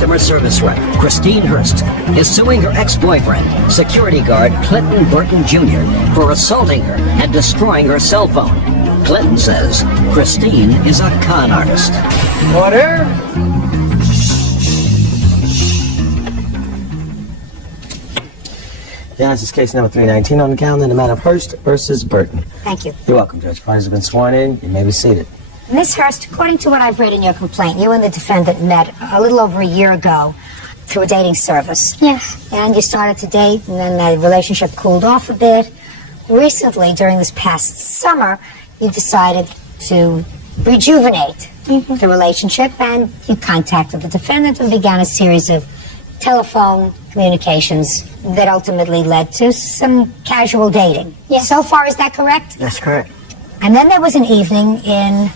customer service rep, Christine Hurst, is suing her ex-boyfriend, security guard Clinton Burton Jr., for assaulting her and destroying her cell phone. Clinton says Christine is a con artist. Order. This is case number 319 on the calendar, the matter of Hurst versus Burton. Thank you. You're welcome, Judge. Parties have been sworn in. You may be seated. Miss Hurst, according to what I've read in your complaint, you and the defendant met a little over a year ago through a dating service. Yes. And you started to date, and then the relationship cooled off a bit. Recently, during this past summer, you decided to rejuvenate the relationship, and you contacted the defendant and began a series of telephone communications that ultimately led to some casual dating. Yes. So far, is that correct? That's correct. And then there was an evening in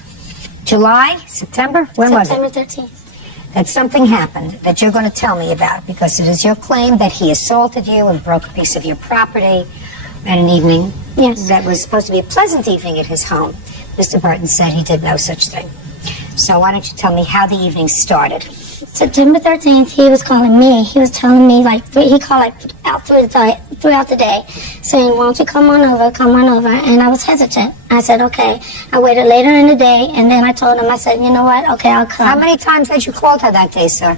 July, September? When was it? September 13th. That something happened that you're going to tell me about, because it is your claim that he assaulted you and broke a piece of your property at an evening that was supposed to be a pleasant evening at his home. Mr. Burton said he did no such thing. So why don't you tell me how the evening started? September 13th, he was calling me. He was telling me, he called out throughout the day, saying, why don't you come on over, and I was hesitant. I said, okay. I waited later in the day, and then I told him, I said, you know what, okay, I'll come. How many times had you called her that day, sir?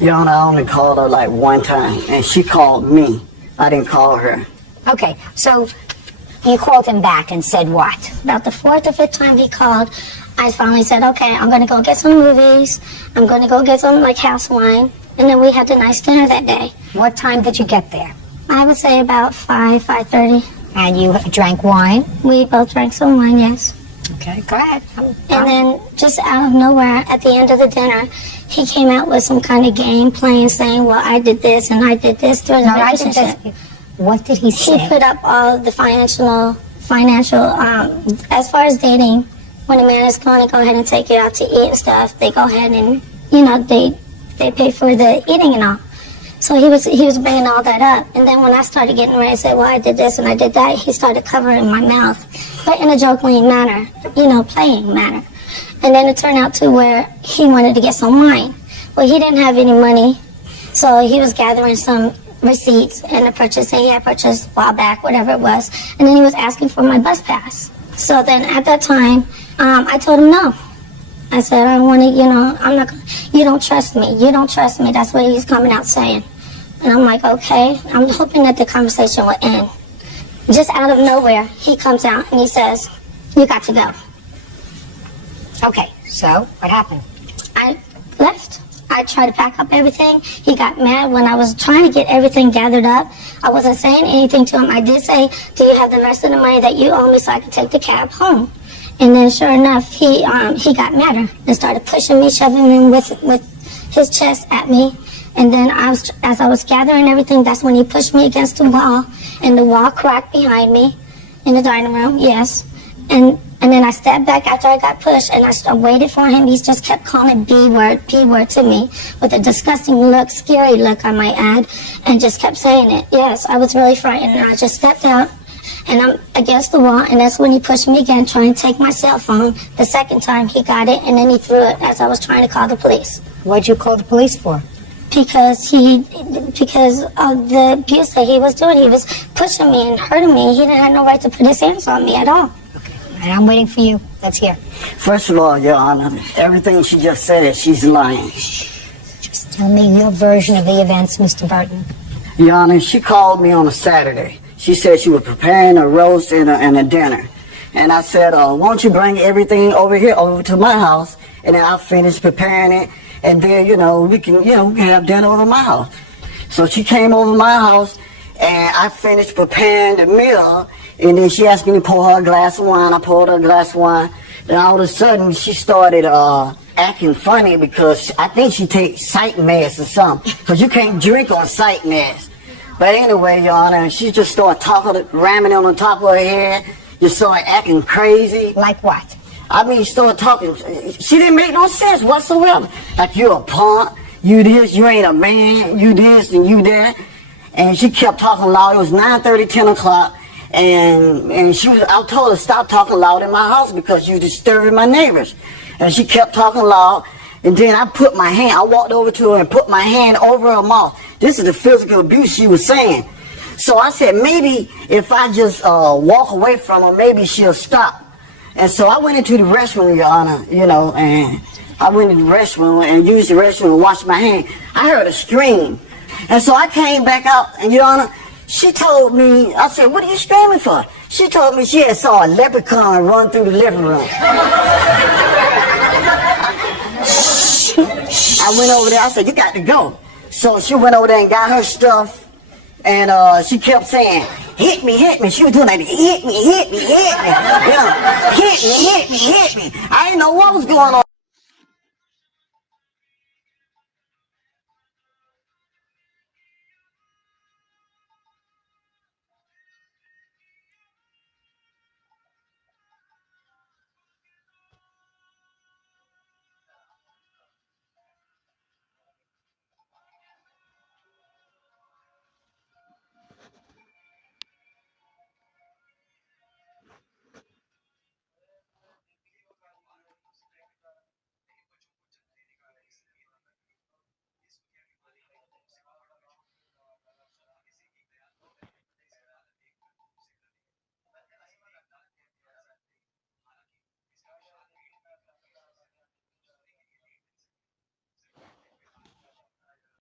Your Honor, I only called her like one time, and she called me. I didn't call her. Okay, so you called him back and said what? About the fourth or fifth time he called, I finally said, okay, I'm going to go get some movies. I'm going to go get some, house wine. And then we had a nice dinner that day. What time did you get there? I would say about 5:30. And you drank wine? We both drank some wine, yes. Okay, go ahead. And then, just out of nowhere, at the end of the dinner, he came out with some kind of game plan saying, well, I did this and I did this through the relationship. What did he say? He put up all the financial, as far as dating, when a man is going to go ahead and take you out to eat and stuff, they go ahead and, they pay for the eating and all. So he was bringing all that up. And then when I started getting ready to say, well, I did this and I did that, he started covering my mouth, but in a joking manner, playing manner. And then it turned out to where he wanted to get some wine. Well, he didn't have any money, so he was gathering some receipts and the purchase that he had purchased a while back, whatever it was. And then he was asking for my bus pass. So then at that time, I told him no. I said, I don't want to, I'm not, you don't trust me. You don't trust me. That's what he's coming out saying. And I'm like, okay. I'm hoping that the conversation will end. Just out of nowhere, he comes out and he says, you got to go. Okay, so what happened? I left. I tried to pack up everything. He got mad when I was trying to get everything gathered up. I wasn't saying anything to him. I did say, do you have the rest of the money that you owe me so I can take the cab home? And then sure enough, he got madder and started pushing me, shoving me with his chest at me. And then as I was gathering everything, that's when he pushed me against the wall, and the wall cracked behind me in the dining room, yes. And then I stepped back after I got pushed, and I waited for him. He just kept calling B word to me with a disgusting look, scary look, I might add, and just kept saying it. Yes, I was really frightened, and I just stepped out, and I'm against the wall, and that's when he pushed me again, trying to take my cell phone. The second time, he got it, and then he threw it as I was trying to call the police. What'd you call the police for? Because of the abuse that he was doing. He was pushing me and hurting me. He didn't have no right to put his hands on me at all. And I'm waiting for you. Let's hear. First of all, Your Honor, everything she just said is she's lying. Just tell me your version of the events, Mr. Burton. Your Honor, she called me on a Saturday. She said she was preparing a roast and a dinner. And I said, won't you bring everything over to my house, and then I'll finish preparing it, and then, we can have dinner over my house. So she came over my house, and I finished preparing the meal, and then she asked me to pour her a glass of wine. I poured her a glass of wine. Then all of a sudden, she started acting funny because I think she takes sight meds or something, because you can't drink on sight meds. But anyway, Your Honor, she just started talking, ramming on the top of her head, just started acting crazy. Like what? I mean, she started talking. She didn't make no sense whatsoever. Like, you're a punk, you this, you ain't a man, you this and you that. And she kept talking loud. It was 9:30, 10 o'clock. And I told her, stop talking loud in my house because you're disturbing my neighbors. And she kept talking loud. And then I walked over to her and put my hand over her mouth. This is the physical abuse she was saying. So I said, maybe if I just walk away from her, maybe she'll stop. And so I went into the restroom, Your Honor, you know, and I went into the restroom and used the restroom and washed my hand. I heard a scream. And so I came back out, and Your Honor, she told me, I said, what are you screaming for? She told me she had saw a leprechaun run through the living room. I went over there, I said, you got to go. So she went over there and got her stuff, and she kept saying, hit me, hit me. She was doing like, hit me, hit me, hit me. You know, hit me, hit me, hit me. I didn't know what was going on.